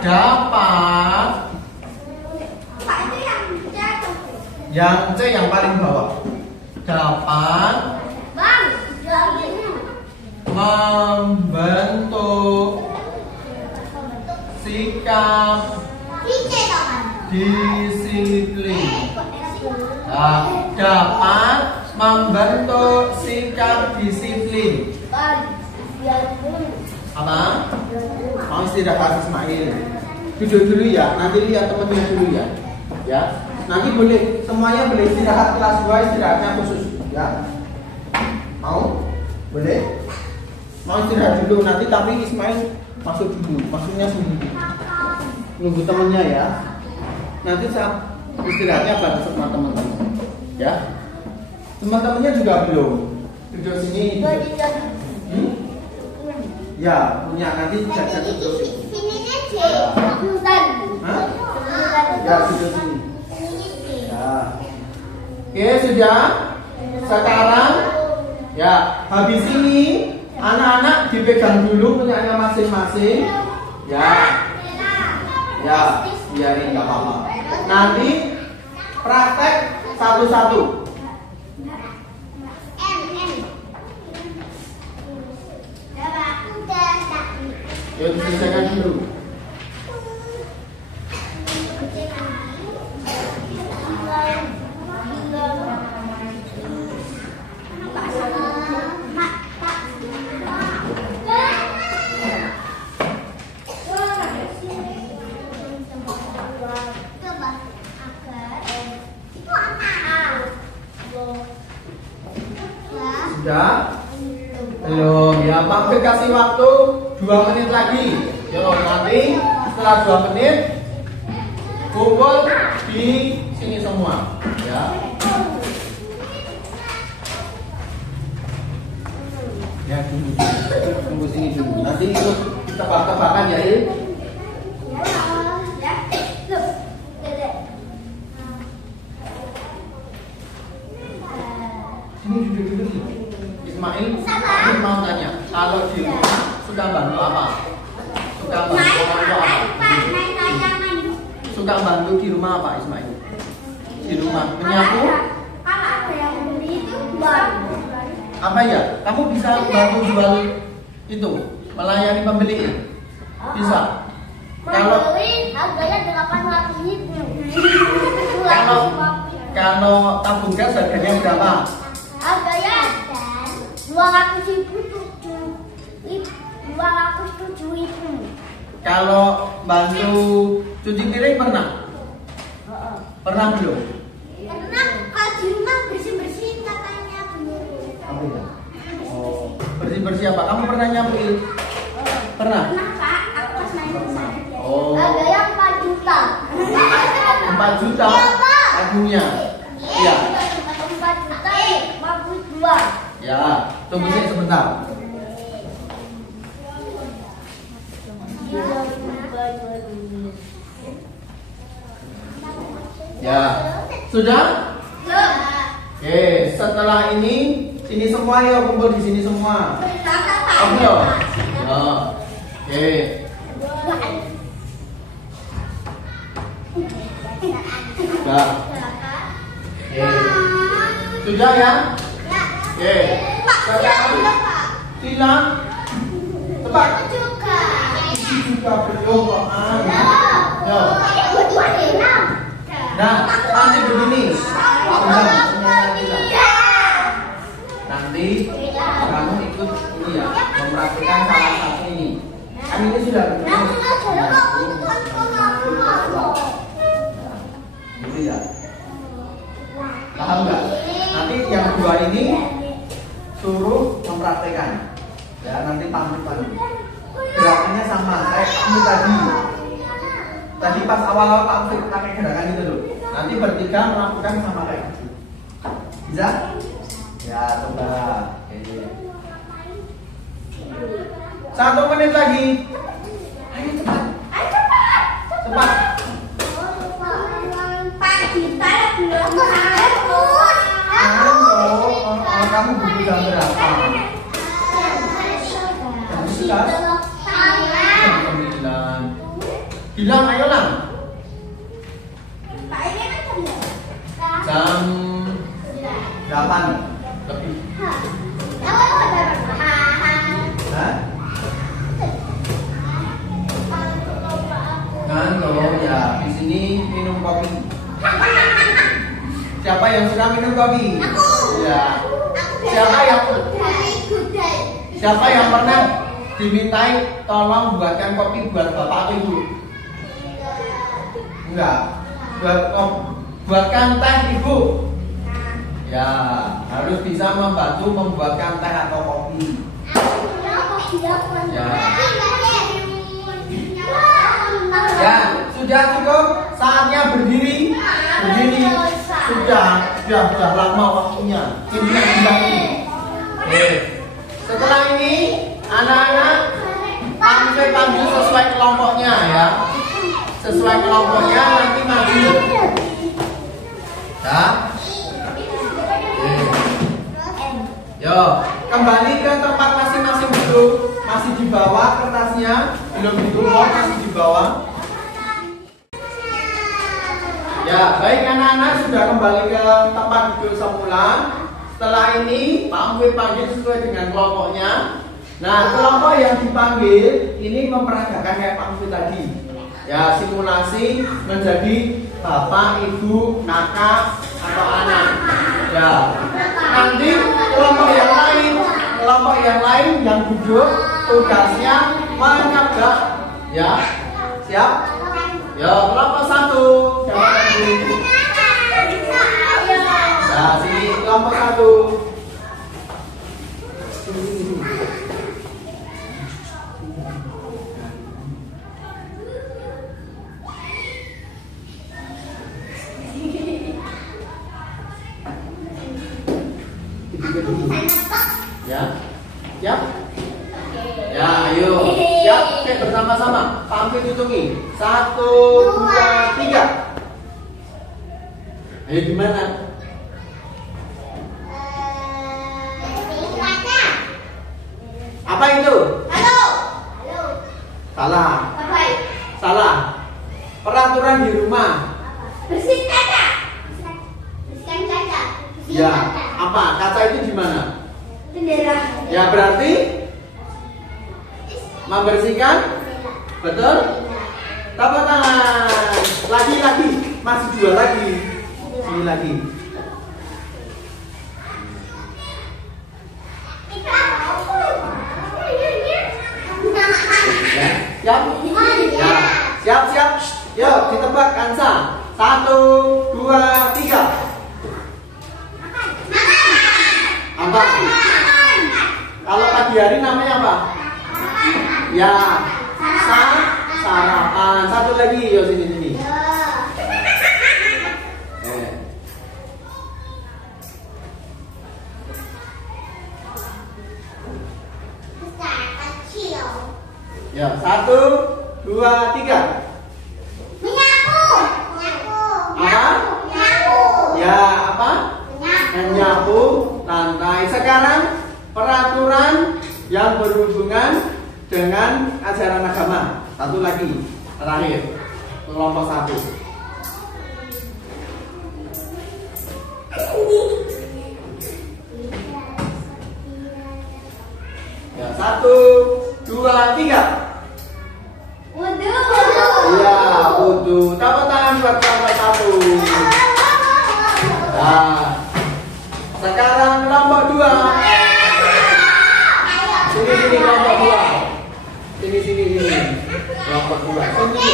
Dapat. Yang C yang paling bawah. Dapat membentuk sikap disiplin. Dapat membentuk sikap disiplin. Apa? Mau istirahat Ismail. Duduk dulu ya, nanti lihat temennya dulu ya. Ya, nanti boleh semuanya boleh istirahat kelas 2 istirahatnya khusus ya. Mau? Boleh? Mau istirahat dulu nanti tapi Ismail masuk dulu, masuknya sendiri. Nunggu temennya ya. Nanti saat istirahatnya bareng sama teman-teman. Ya. Teman-temannya juga belum. Duduk sini. Ya, punya nanti jajan duduk sini. Hah? Ya, duduk sini. Ya. Oke, sudah. Sekarang ya, habis ini anak-anak dipegang dulu punyanya masing-masing. Ya. Ya, biarin nggak apa-apa. Nanti praktek satu-satu. Yuk diselesaikan dulu. Sudah? Belum ya, Pak Fir kasih waktu 2 menit lagi. Yo, nanti setelah 2 menit kumpul di sini semua ya. Ya, tunggu sini dulu. Nanti ikut kita tebak-tebakan ya, Il. Sini duduk dulu. Ismail, aku mau tanya, kalau di rumah suka bantu apa? Suka bantu apa? Suka bantu di rumah apa, Ismail? Di rumah menyapu? Kalau ada yang beli itu baru. Apa ya? Kamu bisa bantu jual itu, melayani pembeli? Bisa. Kalau harganya 800.000. kalau tabung gas harganya berapa? Harganya 207.000. Kalau bantu cuci piring pernah? Pernah belum? Karena kalau di rumah bersih-bersih katanya bener. Apa ya? Oh, bersih-bersih apa? Kamu pernah nyapu? Pernah? Pernah Pak, aku pas main ke sana. Oh. Harganya 4 juta. 4 juta Iya, Pak. tabungnya. Iya. 4 juta 52. Ya, tunggu saya sebentar. Ya, sudah? Oke, setelah ini sini semua ya, kumpul di sini semua. Oke. Ya. Oke. Sudah. Oke. Sudah ya? Oke. Sekarang silang. Tepat. Juga belum kok. Yo. Nah, nanti begini. Nanti kamu ikut ini ya, mempraktikkan salah satu ini. Kan ini sudah gitu ya. Paham nggak? Nanti yang kedua ini suruh mempraktikkan. Ya, nanti pamit-pamit. Gerakannya sama kayak kamu tadi. Tadi pas awal-awal Pak Fir pakai gerakan itu loh. Nanti bertiga melakukan sama kayak gitu. Bisa? Ya, coba. Oke. 1 menit lagi. Ayo cepat. Cepat. Kamu butuh jam berapa? Jam 9. Bilang, ayo lang. Jam 8 lebih. Hah? Kan loh ya, di sini minum kopi. Siapa yang suka minum kopi? Aku. Ya. Siapa yang pernah dimintai tolong buatkan kopi buat bapak atau ibu? Enggak. Buatkan teh ibu. Ya, harus bisa membantu membuatkan teh atau kopi. Ya. Ya, sudah cukup. Saatnya berdiri. Berdiri. Sudah lama waktunya. Ini. Oke. Setelah ini, anak-anak panggil sesuai kelompoknya ya. Sesuai kelompoknya nanti maju. Ya. Yo, kembali ke tempat masing-masing dulu. Masih di bawah kertasnya, belum ditumpuk, masih di bawah. Ya, baik anak-anak sudah kembali ke tempat duduk semula. Setelah ini Pak Muhid panggil sesuai dengan kelompoknya. Nah, kelompok yang dipanggil ini memperagakan kayak Pak Muhid tadi. Ya, simulasi menjadi bapak, ibu, kakak, atau anak. Ya, nanti kelompok yang lain yang duduk tugasnya menebak. Ya, siap? Ya, kelompok 1. Siapa tadi? Nah, sini kelompok 1. Ya, siap? Ya, ayo, siap? Oke, bersama-sama. Pak Muhid hitungi. 1, 2, 3. Ayo gimana? Apa itu? Salah. Peraturan di rumah. Bersihkan kaca. Bersihkan kaca. Ya, apa? Kaca itu di mana? Bendera. Ya, berarti membersihkan. Betul? Tepuk tangan. Lagi. Masih 2 lagi. Sini lagi. Ya, siap. Yuk, ditebak Kansa. 1, 2, 3. Apa? Kalau pagi hari namanya apa? Ya, sarapan. Satu lagi, yuk sini. Ya, 1, 2, 3. Menyapu. Apa? Ya, apa? Menyapu lantai. Sekarang peraturan yang berhubungan dengan ajaran agama. Satu lagi, terakhir, kelompok 1. Ya, 1, 2, 3. Wudu. Iya, wudu. Tepuk tangan buat kelompok 1. Nah, sekarang kelompok 2. Sini kelompok 2. Sini. Kelompok 2. Sini.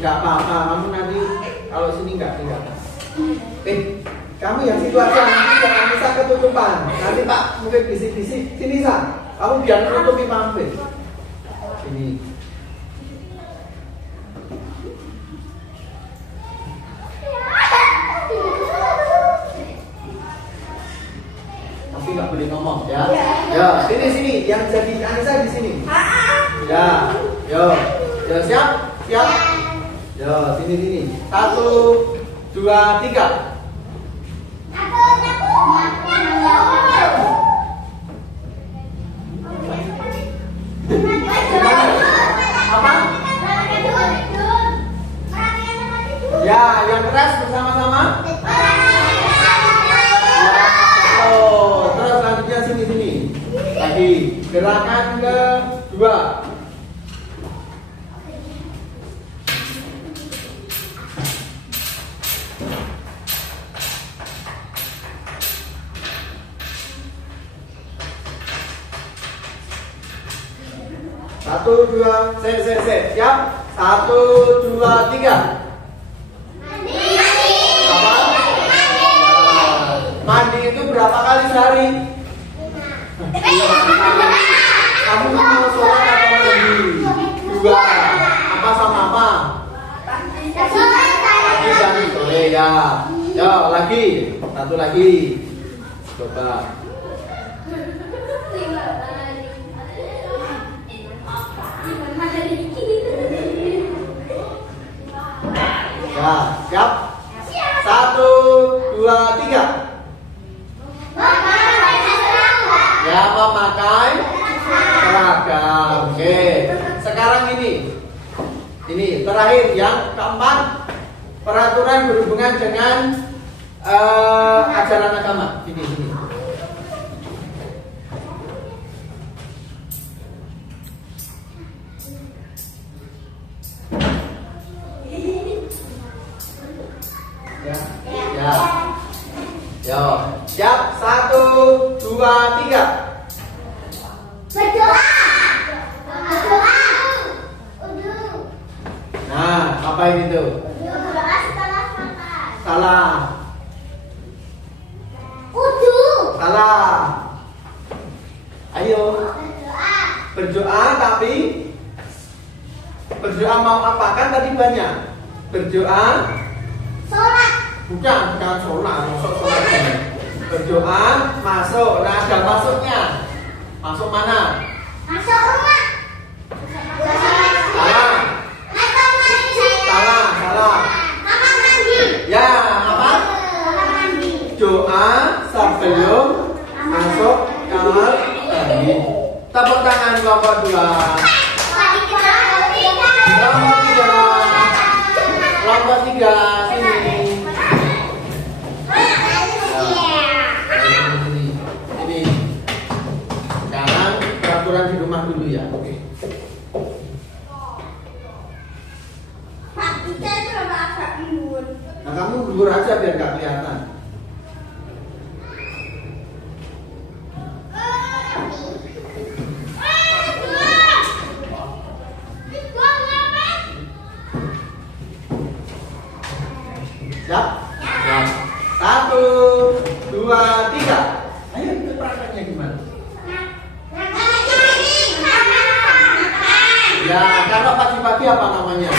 Enggak apa-apa, kamu nanti kalau sini enggak. Kamu yang situ aja, nanti jangan bisa ketutupan. Nanti Pak mungkin bisik-bisik. Sini, Sa. Kamu biar nutupi Pak Muhid. Sini. Tapi nggak boleh ngomong ya. Ya, sini. Yang jadi Anissa di sini. Ya, yo, siap. Yo, sini. 1, 2, 3. Apa? Ya, yang keras bersama-sama. Terus lanjutnya sini. Lagi gerakan kedua. 1, 2, siap. 1, 2, 3. Apa? Mandi itu berapa kali sehari? Kamu mau sholat atau mandi? 2. Apa sama apa? Pagi dan sore ya. Yo, lagi. 1 lagi. Coba. Ya, siap. 1, 2, 3. Ya, memakai seragam. Oke. Sekarang ini terakhir yang keempat, peraturan berhubungan dengan ajaran agama. Ini. Ya. Yo, siap. 1, 2, 3. Berdoa. Nah, apa ini tuh? Berdoa setelah makan. Salah. Udu. Salah. Ayo. Berdoa. Berdoa tapi berdoa mau apa? Kan tadi banyak. Berdoa Sholat. bukan sholat, masuk sholat. Berdoa masuk. Nah, ada masuknya. Masuk mana? Masuk rumah. Salah. Salah. Kamar mandi. Ya, apa? Kamar mandi. Doa sebelum masuk kamar mandi. Tepuk tangan kelompok 2. Kelompok 3 sini. Ini. Sekarang peraturan di rumah dulu ya. Oke. Pak, kita itu agak mundur. Nah, kamu mundur aja biar gak kelihatan. Siap? Ya. 1, 2, 3. Ayo kita prakteknya gimana? Ya, kalau pagi-pagi apa namanya?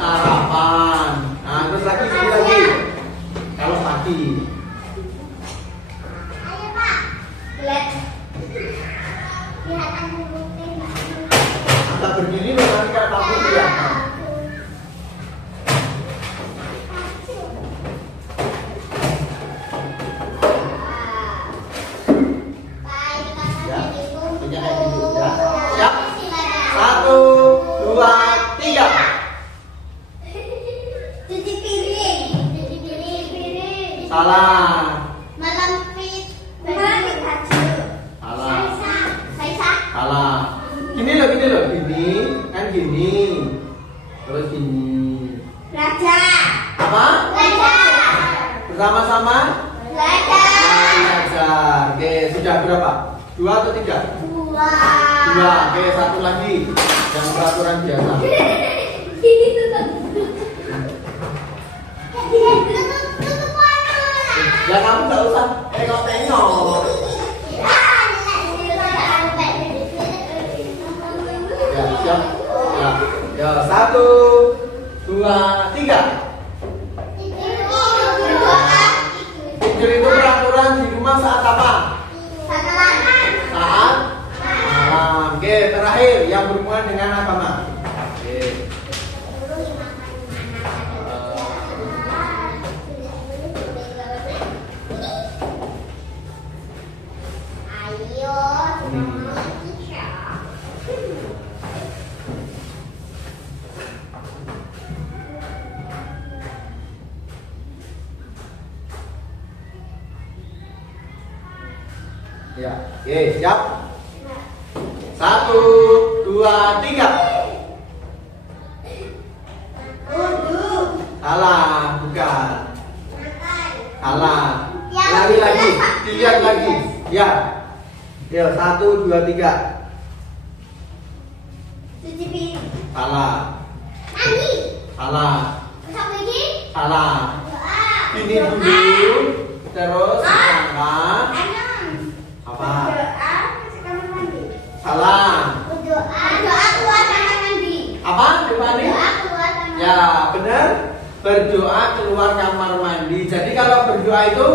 Sarapan. Nah, terus lagi sekali lagi. Kalau pagi. Ayo Pak. Lihat. Lihat aku. Kita berdiri loh, nanti kalau kamu kelihatan. Ya, punya kayak gitu ya. Siap? 1, 2, 3. Cuci piring. Cuci piring. Salah. Melempit. Melempit baju. Salah. Saisa. Salah. Gini loh. Gini. Kan gini. Terus gini. Belajar. Apa? Belajar. Bersama-sama? Belajar. Oke, sudah berapa? 2 atau 3? 2. 2. Oke, 1 lagi. Yang peraturan biasa. Ya kamu nggak usah tengok-tengok. Ya, siap. Ya, 1, 2, 3. Tidur itu peraturan di rumah saat apa? Saat malam. Oke, terakhir yang berhubungan dengan agama. Oke. Ya, oke, siap. 1, 2, 3. Salah, bukan. Salah. Lagi. Dilihat lagi. Ya. Ya, 1, 2, 3. Cuci piring. Salah. Mandi. Salah. Sampai gigi. Salah. Doa. Ini dulu. Terus angkat. Enam. Apa? Berdoa masuk kamar mandi. Salah. Berdoa. Doa keluar kamar mandi. Apa? Devani? Doa keluar kamar mandi. Ya, benar. Berdoa keluar kamar mandi. Jadi kalau berdoa itu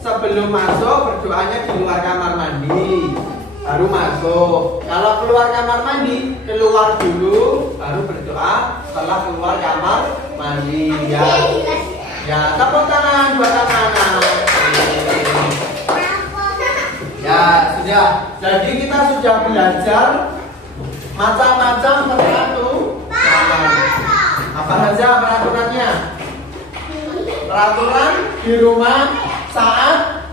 sebelum masuk berdoanya di luar kamar mandi, baru masuk. Kalau keluar kamar mandi, keluar dulu, baru berdoa setelah keluar kamar mandi. Ya, tepuk tangan buat anak-anak. Ya, sudah. Jadi kita sudah belajar macam-macam peraturan. Apa saja peraturannya? Peraturan di rumah saat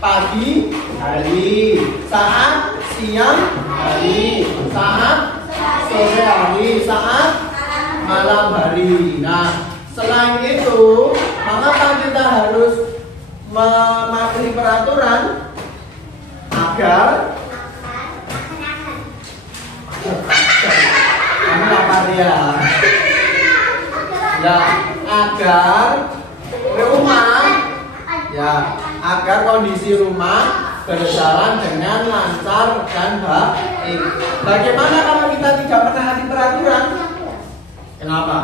pagi hari, saat siang hari, saat sore hari, saat malam hari. Nah, selain itu, mengapa kita harus mematuhi peraturan? Agar kamu lapar ya? Ya, agar rumah, ya, agar kondisi rumah berjalan dengan lancar dan baik. Bagaimana kalau kita tidak menaati peraturan? Kenapa?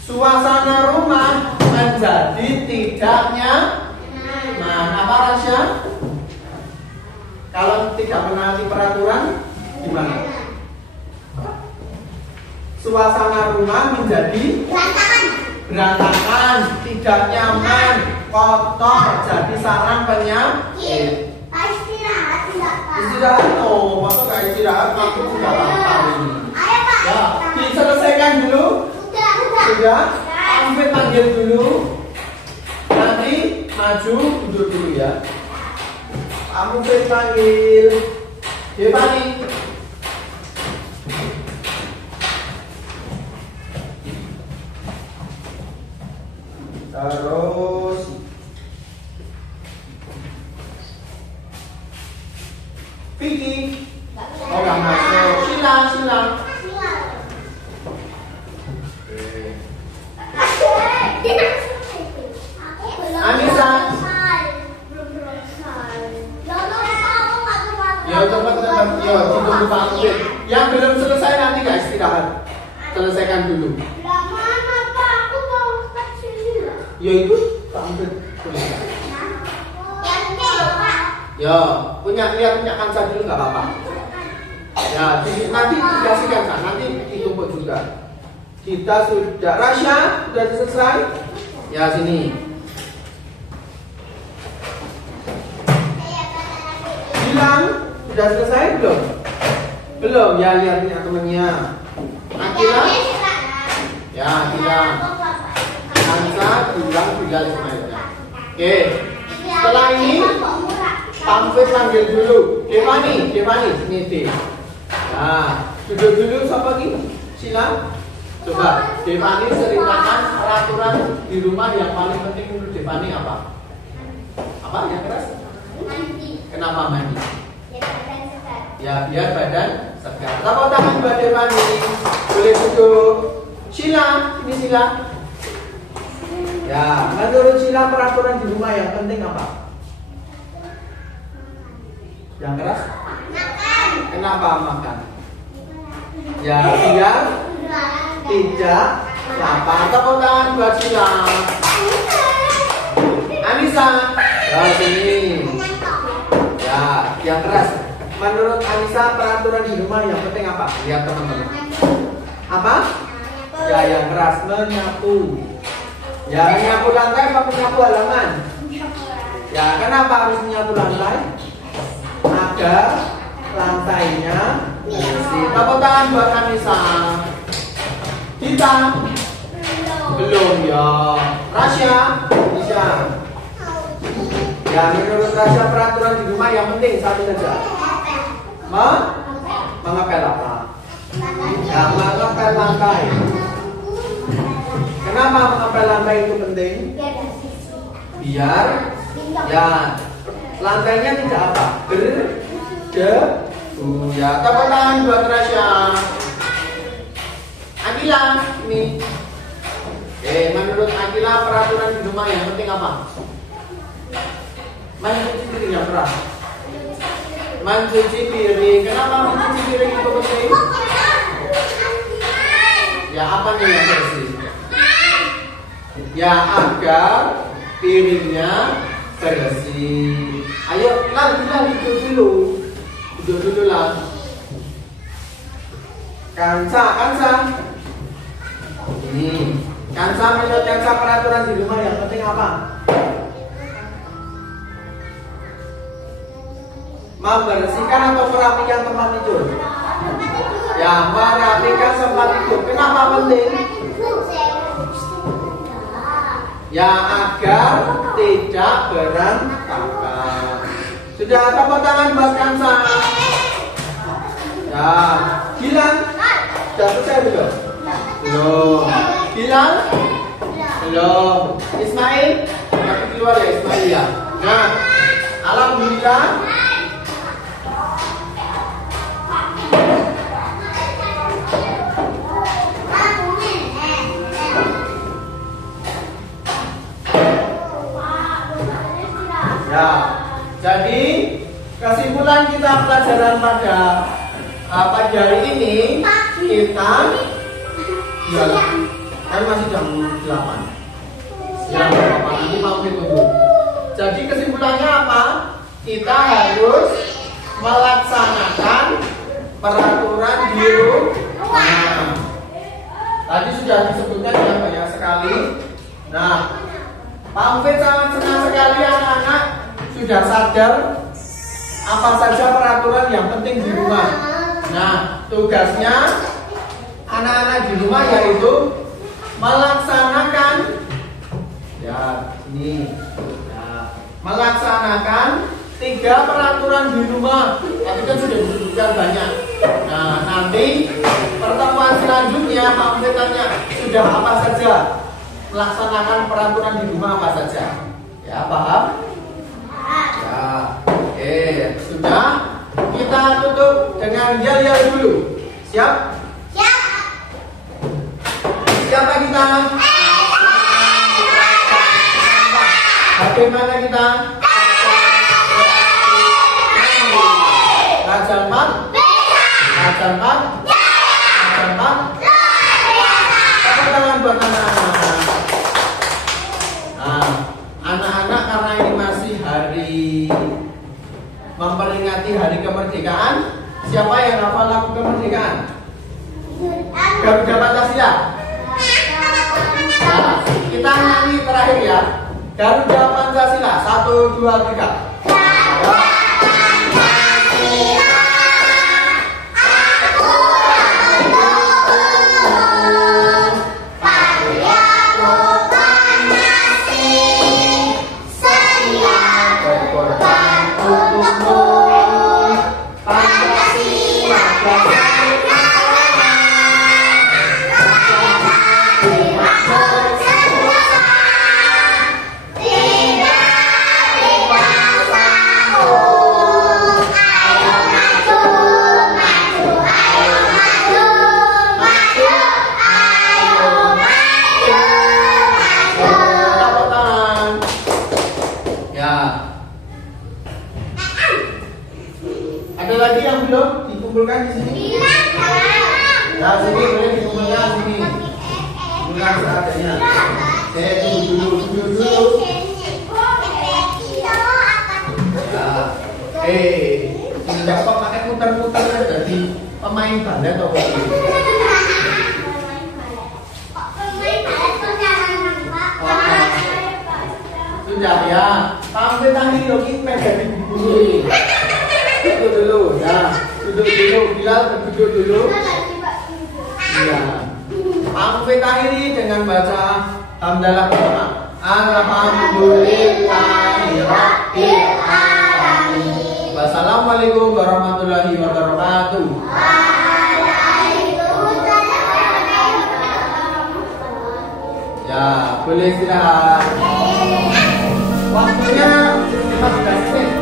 Suasana rumah menjadi tidak nyaman. Apa Rasya? Kalau tidak menaati peraturan, gimana? Suasana rumah menjadi berantakan, tidak nyaman, kotor, jadi sarang penyakit. Istirahat tidak Pak. Istirahat, oh, masa nggak istirahat? Aku sudah lapar ini. Ayo Pak. Ya, diselesaikan dulu. Sudah. Ambil panggil dulu. Nanti maju duduk dulu ya. Kamu panggil. Devani. Terus Vicky. Oh, nggak masuk. Sila. Anissa. Ya cepat. Ya tunggu Pak Alvin. Yang belum selesai nanti nggak istirahat. Selesaikan dulu. Mana Pak? Aku mau kecil. Ya itu Pak Alvin. Ya punya kanca dulu nggak apa-apa. Ya nanti dikasihkan kan. Nanti ditumpuk juga. Kita sudah. Rasya sudah selesai. Ya sini. Bilang sudah selesai belum? Belum ya, lihatnya temennya. Akila? Ya Akila. Kansa bilang semuanya. Oke. Setelah ini Tampil panggil dulu. Devani, sini Dev. Nah, duduk dulu siapa lagi? Sila. Coba, Devani ceritakan peraturan di rumah yang paling penting menurut Devani apa? Apa yang keras? Mandi. Kenapa mandi? Biar badan segar. Ya, biar badan segar. Tepuk tangan buat Devani. Boleh duduk. Sila, ini Sila. Ya, menurut Sila peraturan di rumah yang penting apa? Yang keras? Makan. Kenapa makan? Ya, biar tidak lapar. Tepuk tangan buat Sila. Anissa. Ya, sini. Ya, yang keras. Menurut Anissa peraturan di rumah yang penting apa? Lihat teman-teman. Apa? Ya, yang keras menyapu. Ya, menyapu lantai apa menyapu halaman? Ya, kenapa harus menyapu lantai? Agar lantainya bersih. Tepuk tangan buat Anissa. Kita belum ya. Rasya bisa. Ya, menurut Rasya peraturan di rumah yang penting satu saja. Mengepel apa? Ya, mengepel lantai. Kenapa mengepel lantai itu penting? Biar ya lantainya tidak apa? Berdebu. Ya, tepuk tangan buat Rasya. Akila, ini. Menurut Akila peraturan di rumah yang penting apa? Mencuci piring yang berat. Mencuci piring. Kenapa mencuci piring itu penting? Ya, apa nih yang bersih? Ya, agar piringnya bersih. Ayo, Lal, duduk dulu. Duduk dulu, Lal. Kansa. Ini. Kansa, menurut Kansa peraturan di rumah yang penting apa? Membersihkan atau merapikan tempat tidur? Ya, merapikan tempat tidur. Kenapa penting? Ya, agar tidak berantakan. Sudah, tepuk tangan buat Kansa. Ya, Gilang. Sudah selesai belum? Belum. Gilang? Belum. Ismail? Tapi keluar ya Ismail ya. Nah, alhamdulillah. Ya, jadi kesimpulan kita pelajaran pada pagi hari ini kita kan masih jam 8. Ya, apa nanti mau ditunggu. Jadi kesimpulannya apa? Kita harus melaksanakan peraturan di rumah. Tadi sudah disebutkan sudah banyak sekali. Nah, Pak Mufid sangat senang sekali anak-anak sudah sadar apa saja peraturan yang penting di rumah. Nah, tugasnya anak-anak di rumah yaitu melaksanakan melaksanakan 3 peraturan di rumah. Tapi kan sudah disebutkan banyak. Nah, nanti pertemuan selanjutnya Pak Mufid tanya sudah apa saja melaksanakan peraturan di rumah apa saja. Ya, paham? Ya, oke, sudah. Kita tutup dengan yel-yel dulu. Siap? Siap. Siapa kita? Bagaimana kita? Rajalmat? Rajalmat? Rajalmat? Tepuk tangan buat anak-anak. Nah, anak-anak karena ini masih hari memperingati hari kemerdekaan, siapa yang hafal lagu kemerdekaan? Garuda Pancasila. Nah, kita nyanyi terakhir ya. Garuda Pancasila. 1, 2, 3. Ada lagi yang belum dikumpulkan di sini? Nah, sini boleh dikumpulkan sini. Kumpulkan seadanya. Duduk dulu. Tidak kok pakai muter-muter jadi pemain balet atau apa? Sudah ya. Sampai tadi lagi pegang di bumi. Duduk dulu, ya. Duduk dulu, Bilal duduk dulu. Ya. Pak Mufid akhiri dengan baca hamdalah pertama. Alhamdulillahirabbil alamin. Wassalamualaikum warahmatullahi wabarakatuh. Ya, boleh istirahat. Waktunya 15 menit.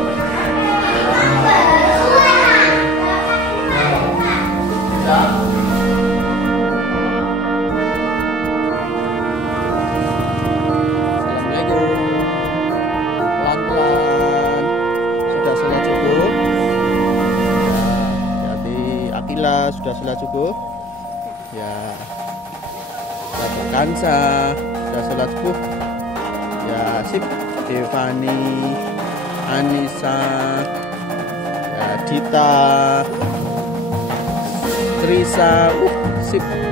sudah sholat subuh? Ya. Kansa sudah sholat subuh? Ya, sip. Devani, Anissa, ya, Dita, Trisa, sip.